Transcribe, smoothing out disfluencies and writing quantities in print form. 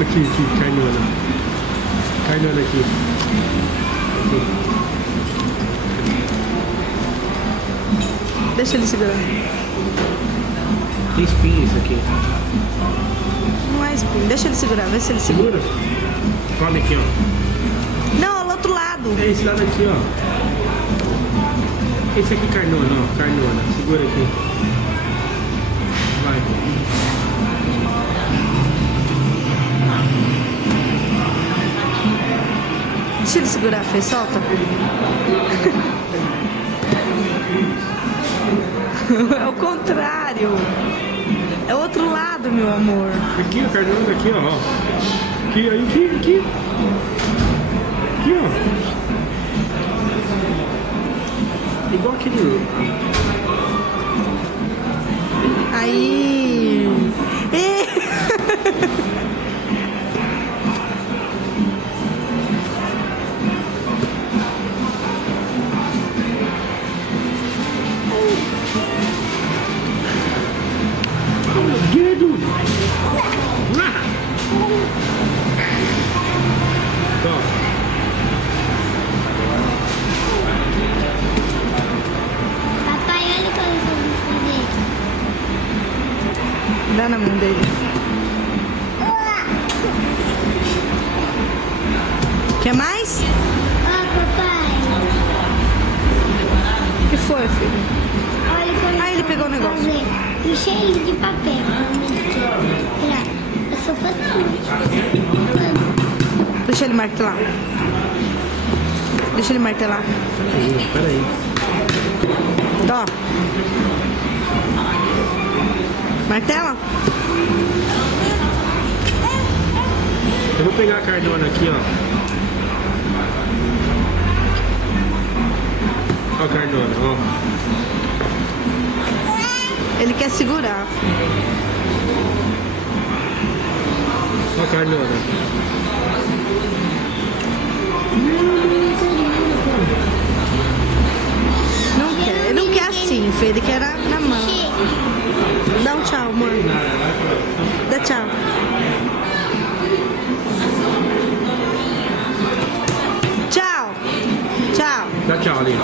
Aqui, carnona. Carnona aqui. Deixa ele segurar. Tem espinha isso aqui. Não é espinho. Deixa ele segurar. Vê se ele segura. Olha aqui, ó. Não, do outro lado. É esse lado aqui, ó. Esse aqui carnona, ó. Carnona. Segura aqui. Vai. Deixa ele segurar, Fê. Solta. É o contrário. É o outro lado, meu amor. Aqui, ó. Carnona aqui, ó. Aqui, aí, aqui. Aqui, ó. Igual aquele... Aí. Guido! Papai, olha o que eu vou fazer. Dá na mão dele. Quer mais? Papai, O que foi, filho? olha como Ah, ele pegou o negócio. fazer. Um cheio de papel. Olha, eu sou patrão. Deixa ele martelar. Deixa ele martelar. Peraí. Ó. Martela? Eu vou pegar a carnona aqui, ó. Ó a carnona, ó. Ele quer segurar. Ó a carnona. Não quer. Ele não quer assim, Fê. Ele quer na mão. Dá um tchau, mãe. Dá tchau. Tchau. Tchau. Dá tchau ali.